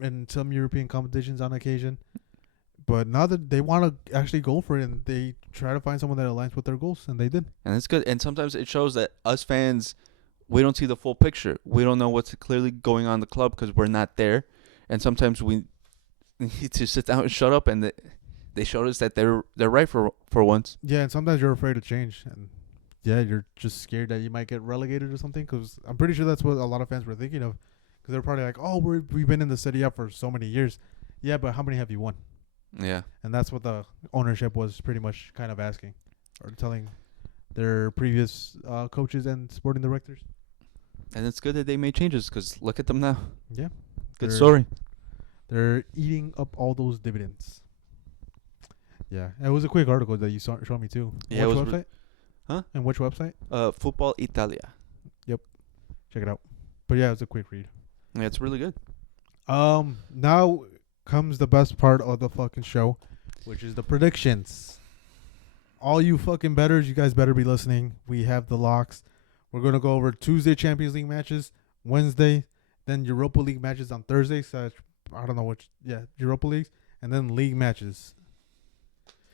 in some European competitions on occasion, but now that they want to actually go for it, and they try to find someone that aligns with their goals, and they did. And it's good. And sometimes it shows that us fans, we don't see the full picture. We don't know what's clearly going on in the club because we're not there, and sometimes we need to sit down and shut up, and they showed us that they're right for once. Yeah, and sometimes you're afraid to change, and yeah, you're just scared that you might get relegated or something. Because I'm pretty sure that's what a lot of fans were thinking of. Because they're probably like, "Oh, we've been in the Serie A for so many years." Yeah, but how many have you won? Yeah, And that's what the ownership was pretty much kind of asking, or telling their previous coaches and sporting directors. and it's good that they made changes because look at them now. Yeah, Good They're- story. They're eating up all those dividends. Yeah, it was a quick article that you showed me too. Yeah, which it was website? Huh? And which website? Football Italia. Check it out. But yeah, it was a quick read. Yeah, it's really good. Now comes the best part of the fucking show, which is the predictions. All you fucking bettors, you guys better be listening. We have the locks. We're gonna go over Tuesday Champions League matches, Wednesday, then Europa League matches on Thursday. So I don't know which. Yeah, Europa Leagues, and then league matches.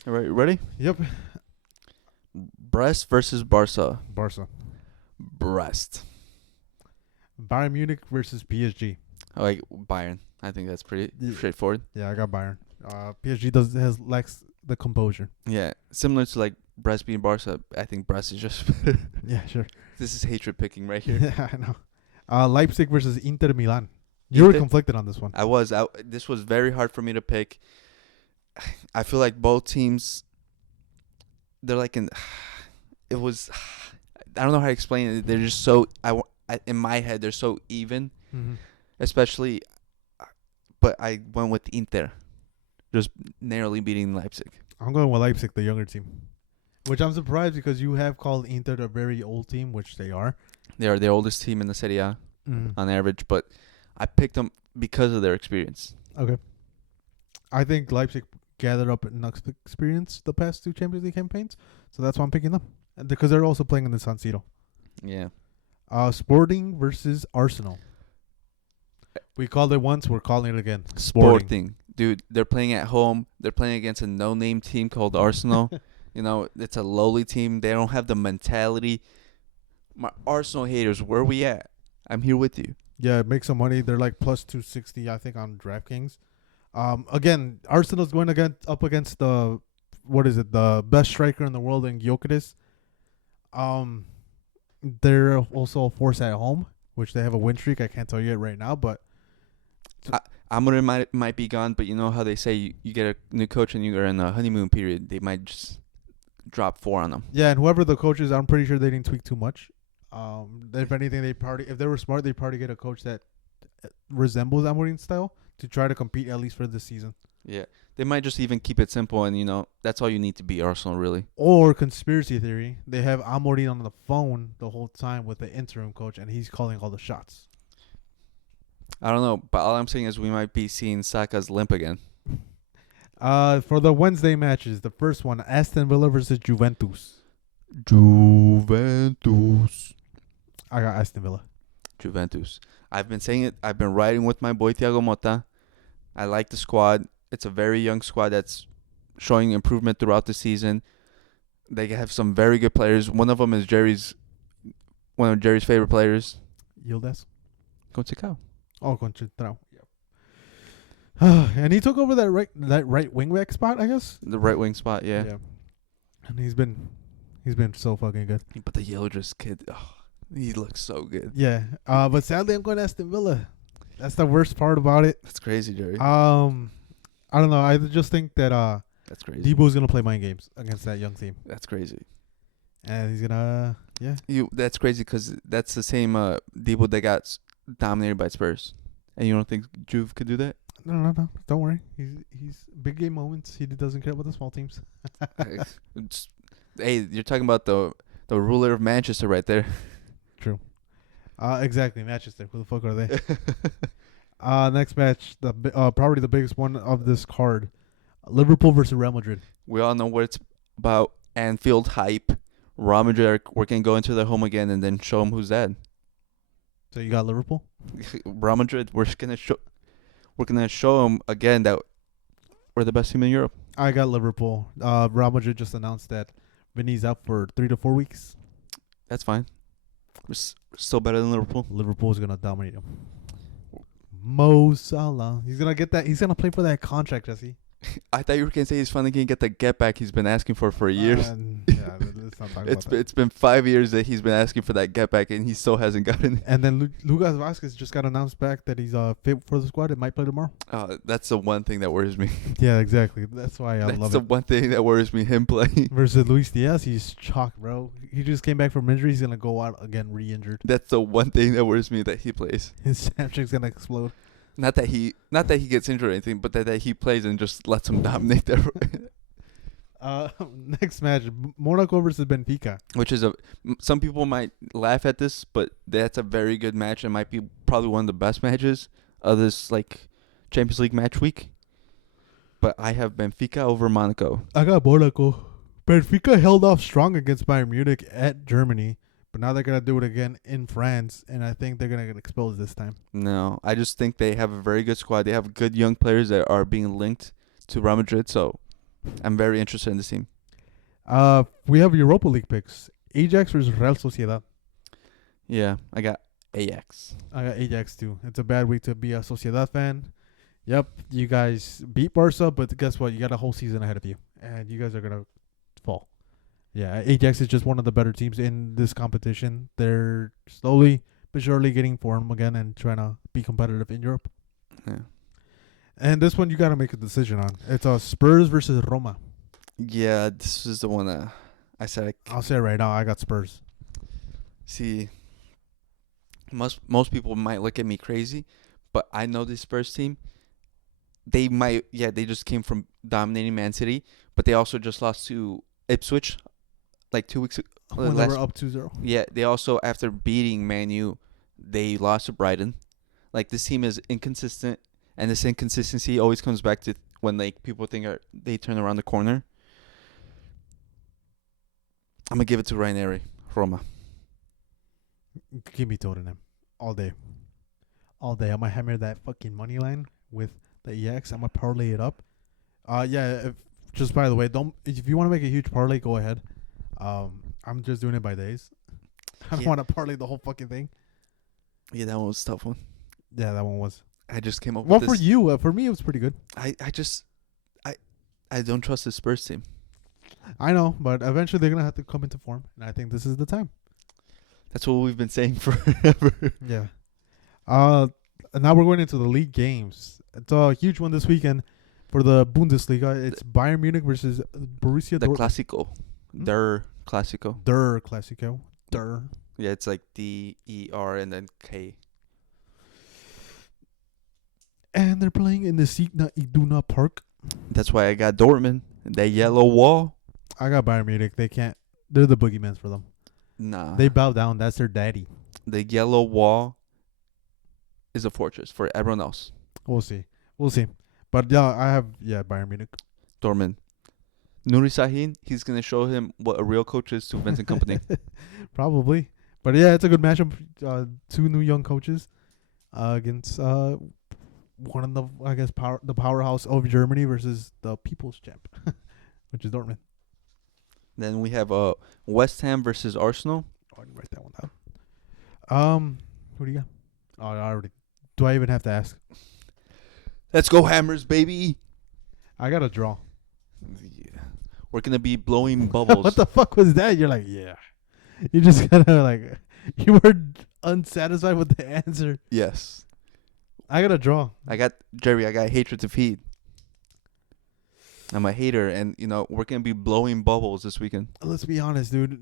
All right, ready? Yep. Brest versus Barca. Barca. Brest. Bayern Munich versus PSG. I like Bayern. I think that's pretty Yeah. straightforward. Yeah, I got Bayern. PSG lacks the composure. Yeah, similar to like Brest being Barca. I think Brest is just. Yeah, sure. This is hatred picking right here. Yeah, I know. Leipzig versus Inter Milan. You were Inter- conflicted on this one. I was. This was very hard for me to pick. I feel like both teams. They're like in. It was. I don't know how to explain it. They're just so. In my head, they're so even. Mm-hmm. Especially. But I went with Inter. Just narrowly beating Leipzig. I'm going with Leipzig, the younger team. Which I'm surprised because you have called Inter a very old team, which they are. They are the oldest team in the Serie A Mm. on average, but I picked them because of their experience. Okay. I think Leipzig gathered up enough experience the past 2 Champions League campaigns, so that's why I'm picking them. And because they're also playing in the San Siro. Yeah. Sporting versus Arsenal. We called it once, we're calling it again. Sporting. Dude, they're playing at home. They're playing against a no-name team called Arsenal. You know, it's a lowly team. They don't have the mentality. My Arsenal haters, where we at? I'm here with you. Yeah, make some money. They're like plus 260, I think, on DraftKings. Again, Arsenal's going up against the best striker in the world in Gyökeres. They're also a force at home, which they have a win streak. I can't tell you it right now, but Amorim might be gone, but you know how they say you get a new coach and you're in a honeymoon period. They might just drop 4 on them. yeah, and whoever the coach is, I'm pretty sure they didn't tweak too much. If anything, if they were smart, they'd probably get a coach that resembles Amorim's style to try to compete at least for this season. Yeah. They might just even keep it simple and, that's all you need to be Arsenal, really. Or conspiracy theory, they have Amorim on the phone the whole time with the interim coach, and he's calling all the shots. I don't know, but all I'm saying is we might be seeing Saka's limp again. For the Wednesday matches, the first one, Aston Villa versus Juventus. Juventus. I got Aston Villa. Juventus. I've been saying it. I've been riding with my boy Thiago Motta. I like the squad. It's a very young squad that's showing improvement throughout the season. They have some very good players. One of them is one of Jerry's favorite players. Yildiz. Conceição. Oh, Concentrao. And he took over that right wing back spot, I guess. The right wing spot, yeah. And he's been so fucking good. But the Yildiz kid, he looks so good. Yeah. But sadly, I'm going to Aston Villa. That's the worst part about it. That's crazy, Jerry. I don't know. I just think that That's crazy. Debo's gonna play mind games against that young team, That's crazy. and he's gonna That's crazy because that's the same Debo that got dominated by Spurs. And you don't think Juve could do that? No. Don't worry. He's big game moments. He doesn't care about the small teams. Hey, you're talking about the ruler of Manchester right there. True. Exactly. Manchester. Who the fuck are they? Next match, probably the biggest one of this card, Liverpool versus Real Madrid. We all know what it's about. Anfield hype. Real Madrid, we're going to go into their home again and then show them who's that. So you got Liverpool? Real Madrid, we're going to show them again that we're the best team in Europe. I got Liverpool. Real Madrid just announced that Vinny's out for 3 to 4 weeks. That's fine. We're still better than Liverpool. Liverpool's going to dominate him. Mo Salah. He's going to get that. He's going to play for that contract, Jesse. I thought you were going to say he's finally going to get the get back he's been asking for years. Let's not talk about that. It's been 5 years that he's been asking for that get back, and he still hasn't gotten it. And then Lucas Vazquez just got announced back that he's fit for the squad. It might play tomorrow. That's the one thing that worries me. Yeah, exactly. That's why I love That's the one thing that worries me, him playing. Versus Luis Diaz, he's chalk, bro. He just came back from injury. He's going to go out again re-injured. That's the one thing that worries me, that he plays. His hamstring's going to explode. Not that he gets injured or anything, but that he plays and just lets him dominate there. Next match, Monaco versus Benfica. Which is some people might laugh at this, but that's a very good match. It might be probably one of the best matches of this Champions League match week. But I have Benfica over Monaco. I got Monaco. Benfica held off strong against Bayern Munich at Germany, but now they're gonna do it again in France, and I think they're gonna get exposed this time. No, I just think they have a very good squad. They have good young players that are being linked to Real Madrid, so I'm very interested in this team. We have Europa League picks. Ajax versus Real Sociedad. Yeah, I got Ajax. I got Ajax too. It's a bad week to be a Sociedad fan. Yep, you guys beat Barca, but guess what? You got a whole season ahead of you, and you guys are gonna fall. Yeah, Ajax is just one of the better teams in this competition. They're slowly but surely getting form again and trying to be competitive in Europe. Yeah. And this one you got to make a decision on. It's Spurs versus Roma. Yeah, this is the one I said. I'll say it right now. I got Spurs. See, most people might look at me crazy, but I know this Spurs team. They just came from dominating Man City, but they also just lost to Ipswich 2 weeks ago. When they were up 2-0. Yeah, they also, after beating Man U, they lost to Brighton. This team is inconsistent, and this inconsistency always comes back to when people think they turn around the corner. I'm going to give it to Ranieri, Roma. Give me Tottenham all day. All day. I'm going to hammer that fucking money line with the EX. I'm going to parlay it up. Just by the way, if you want to make a huge parlay, go ahead. I'm just doing it by days. I don't want to parlay the whole fucking thing. Yeah, that one was a tough one. Yeah, that one was. I just came up with this. Well, for you. For me, it was pretty good. I don't trust the Spurs team. I know, but eventually they're going to have to come into form, and I think this is the time. That's what we've been saying forever. Yeah. And now we're going into the league games. It's a huge one this weekend for the Bundesliga. It's Bayern Munich versus Borussia Dortmund. Clásico. Der Clásico. Der Clásico. Der. Yeah, it's D-E-R and then K. And they're playing in the Signal Iduna Park. That's why I got Dortmund. That yellow wall. I got Bayern Munich. They're the boogeymen for them. Nah. They bow down. That's their daddy. The yellow wall is a fortress for everyone else. We'll see. But yeah, I have Bayern Munich. Dortmund. Nuri Sahin, he's going to show him what a real coach is to Vincent Kompany. Probably. But yeah, it's a good matchup. Two new young coaches against one of the the powerhouse of Germany versus the people's champ, which is Dortmund. Then we have West Ham versus Arsenal. Oh, I didn't write that one down. Who do you got? Oh, I already. Do I even have to ask? Let's go Hammers, baby. I got a draw. Yeah. We're gonna be blowing bubbles. What the fuck was that? You're like, yeah. You just kind of like, you were unsatisfied with the answer. Yes. I got a draw. I got hatred to feed. I'm a hater, and we're gonna be blowing bubbles this weekend. Let's be honest, dude.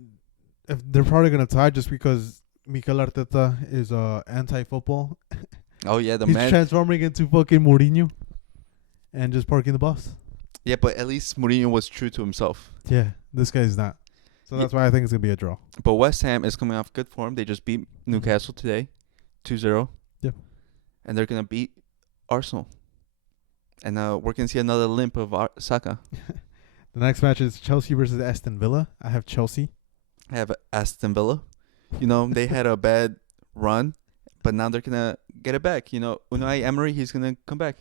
If they're probably gonna tie just because Mikel Arteta is anti-football. Oh yeah, He's transforming into fucking Mourinho, and just parking the bus. Yeah, but at least Mourinho was true to himself. Yeah, this guy's not. So that's why I think it's gonna be a draw. But West Ham is coming off good form. They just beat Newcastle today, 2-0. Yeah. And they're gonna beat Arsenal. And we're gonna see another limp of Saka. The next match is Chelsea versus Aston Villa. I have Chelsea. I have Aston Villa. They had a bad run, but now they're gonna get it back. Unai Emery, he's gonna come back.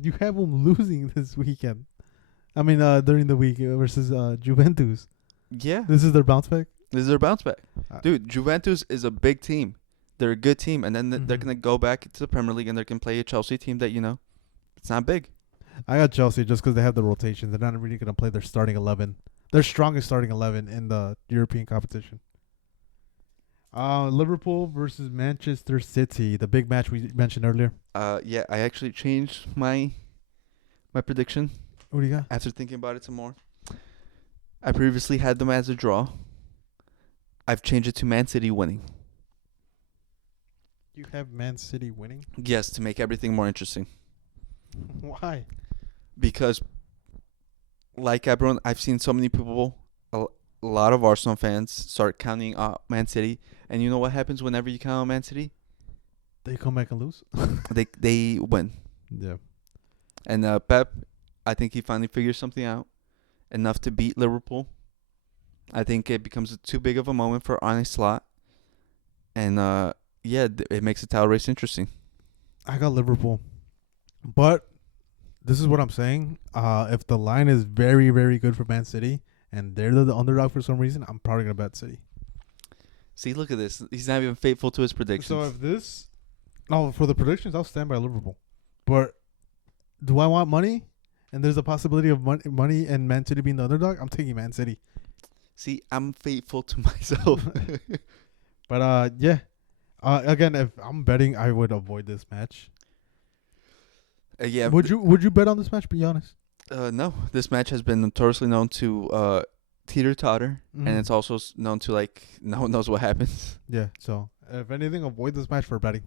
You have them losing this weekend. I mean, during the week versus Juventus. Yeah. This is their bounce back? This is their bounce back. Dude, Juventus is a big team. They're a good team. And then they're going to go back to the Premier League and they're going to play a Chelsea team that, it's not big. I got Chelsea just because they have the rotation. They're not really going to play their starting 11. Their strongest starting 11 in the European competition. Liverpool versus Manchester City. The big match we mentioned earlier. Yeah, I actually changed my prediction. What do you got? After thinking about it some more. I previously had them as a draw. I've changed it to Man City winning. You have Man City winning? Yes, to make everything more interesting. Why? Because, like everyone, I've seen so many people, a lot of Arsenal fans, start counting Man City. And you know what happens whenever you count on Man City? They come back and lose. They win. Yeah. And Pep, I think he finally figures something out. Enough to beat Liverpool. I think it becomes too big of a moment for Arne Slot. And, it makes the title race interesting. I got Liverpool. But this is what I'm saying. If the line is very, very good for Man City and they're the underdog for some reason, I'm probably going to bet City. See, look at this. He's not even faithful to his predictions. So if this... No, for the predictions, I'll stand by Liverpool. But do I want money? And there's a possibility of money and Man City being the underdog? I'm taking Man City. See, I'm faithful to myself. But, yeah. Again, if I'm betting, I would avoid this match. Yeah. Would you bet on this match, be honest? No. This match has been notoriously known to teeter-totter. And it's also known to, no one knows what happens. Yeah, so if anything, avoid this match for betting.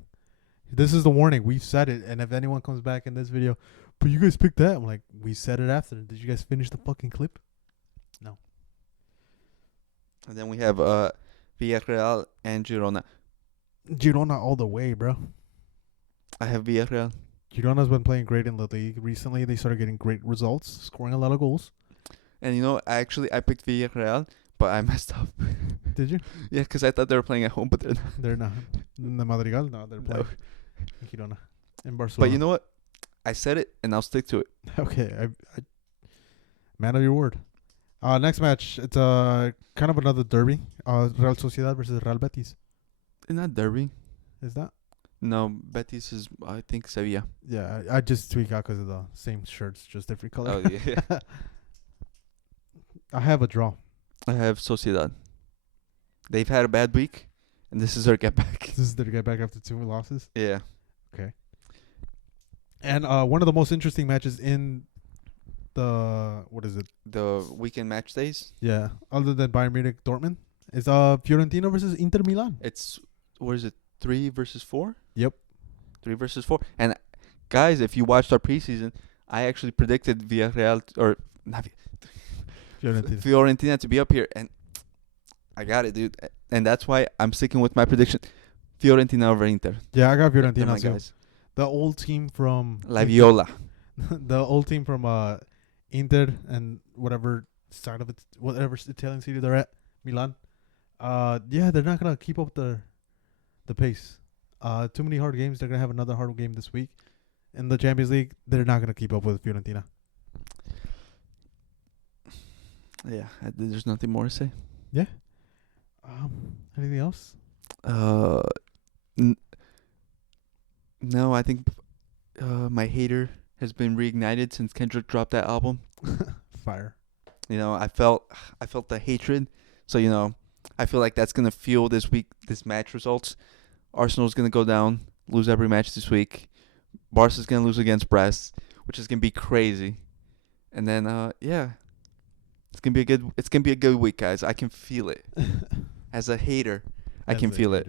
This is the warning. We've said it. And if anyone comes back in this video, but you guys picked that. I'm like, we said it after. Did you guys finish the fucking clip? No. And then we have Villarreal and Girona. Girona all the way, bro. I have Villarreal. Girona's been playing great in the league. Recently, they started getting great results, scoring a lot of goals. And I picked Villarreal, but I messed up. Did you? Yeah, because I thought they were playing at home, but they're not. They're not. In the Madrigal? No, they're playing in Girona. In Barcelona. But you know what? I said it, and I'll stick to it. Okay. I man of your word. Next match, it's kind of another derby. Real Sociedad versus Real Betis. Isn't that derby? Is that? No, Betis is, I think, Sevilla. Yeah, I just tweak out because of the same shirts, just different color. Oh, yeah. I have a draw. I have Sociedad. They've had a bad week, and this is their get back. This is their get back after 2 losses? Yeah. Okay. And one of the most interesting matches in the, what is it? The weekend match days? Yeah, other than Bayern Munich, Dortmund, is Fiorentina versus Inter Milan. It's, what is it, 3 versus 4? Yep. 3 versus 4. And, guys, if you watched our preseason, I actually predicted Villarreal, or not Fiorentina to be up here, and I got it, dude. And that's why I'm sticking with my prediction. Fiorentina over Inter. Yeah, I got Fiorentina too. Guys. The old team from La Viola. The old team from Inter and whatever side of it, whatever Italian city they're at, Milan. Yeah, they're not gonna keep up the pace. Too many hard games. They're gonna have another hard game this week. in the Champions League, they're not gonna keep up with Fiorentina. Yeah, there's nothing more to say. Yeah. Anything else? N- no, I think my hater has been reignited since Kendrick dropped that album. Fire. You know, I felt the hatred. So, you know, I feel like that's gonna fuel this match results. Arsenal's gonna go down, lose every match this week. Barca's gonna lose against Brest, which is gonna be crazy. And then yeah. It's gonna be a good week, guys. I can feel it. As a hater, I can feel it.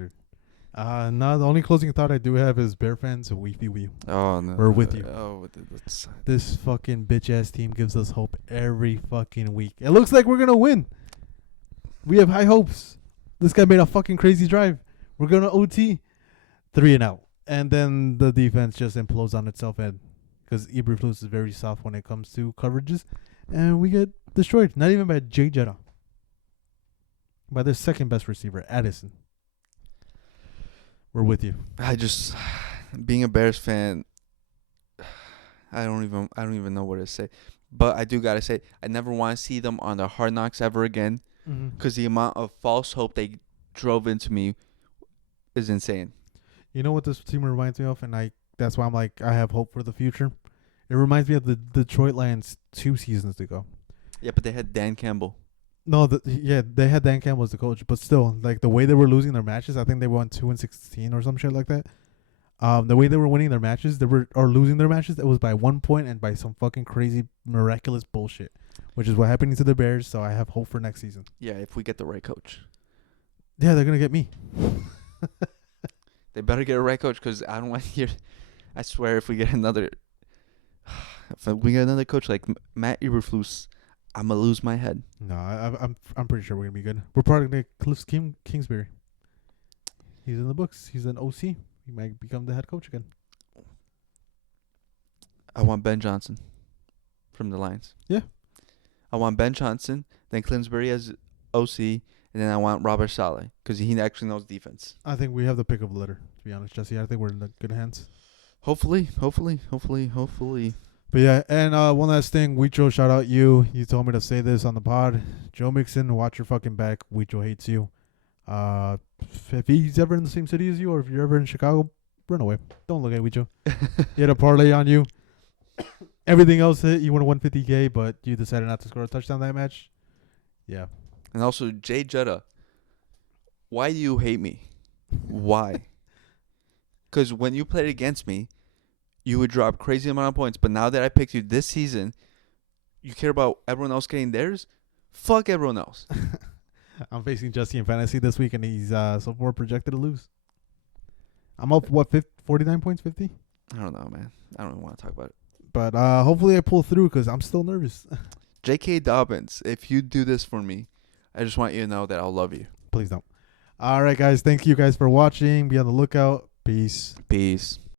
No, the only closing thought I do have is Bear fans, we feel you. Oh no. We're with you. Oh, This fucking bitch ass team gives us hope every fucking week. It looks like we're gonna win. We have high hopes. This guy made a fucking crazy drive. We're gonna OT 3-0, and then the defense just implodes on itself, and because Ibrahimovic is very soft when it comes to coverages, and we get destroyed. Not even by Jay Jetta. By their second best receiver, Addison. We're with you. Being a Bears fan, I don't even know what to say. But I do gotta say, I never want to see them on the Hard Knocks ever again, because the amount of false hope they drove into me is insane. You know what this team reminds me of, and that's why I'm like, I have hope for the future. It reminds me of the Detroit Lions 2 seasons ago. Yeah, but they had Dan Campbell. No, they had Dan Campbell as the coach, but still, like the way they were losing their matches, I think they won 2-16 or some shit like that. The way they were winning their matches, or losing their matches, it was by 1 point and by some fucking crazy miraculous bullshit, which is what happened to the Bears. So I have hope for next season. Yeah, if we get the right coach. Yeah, they're gonna get me. They better get a right coach, because I don't want to hear. I swear, if we get another coach like Matt Eberflus, I'm gonna lose my head. No, I'm pretty sure we're gonna be good. We're probably gonna get Cliff Kingsbury. He's in the books. He's an OC. He might become the head coach again. I want Ben Johnson from the Lions. Yeah. I want Ben Johnson, then Clinsbury as OC, and then I want Robert Saleh, because he actually knows defense. I think we have the pick of the litter, to be honest, Jesse. I think we're in good hands. Hopefully. But yeah, and one last thing, Huicho, shout out you. You told me to say this on the pod. Joe Mixon, watch your fucking back. Huicho hates you. If he's ever in the same city as you, or if you're ever in Chicago, run away. Don't look at Huicho. He had a parlay on you. Everything else hit. You won 150K, but you decided not to score a touchdown that match. Yeah. And also, Jay Jetta, why do you hate me? Why? Because when you played against me, you would drop crazy amount of points. But now that I picked you this season, you care about everyone else getting theirs? Fuck everyone else. I'm facing Jesse in fantasy this week, and he's so far projected to lose. I'm up, 49 points, 50? I don't know, man. I don't even want to talk about it. But hopefully I pull through, because I'm still nervous. J.K. Dobbins, if you do this for me, I just want you to know that I'll love you. Please don't. All right, guys. Thank you guys for watching. Be on the lookout. Peace. Peace.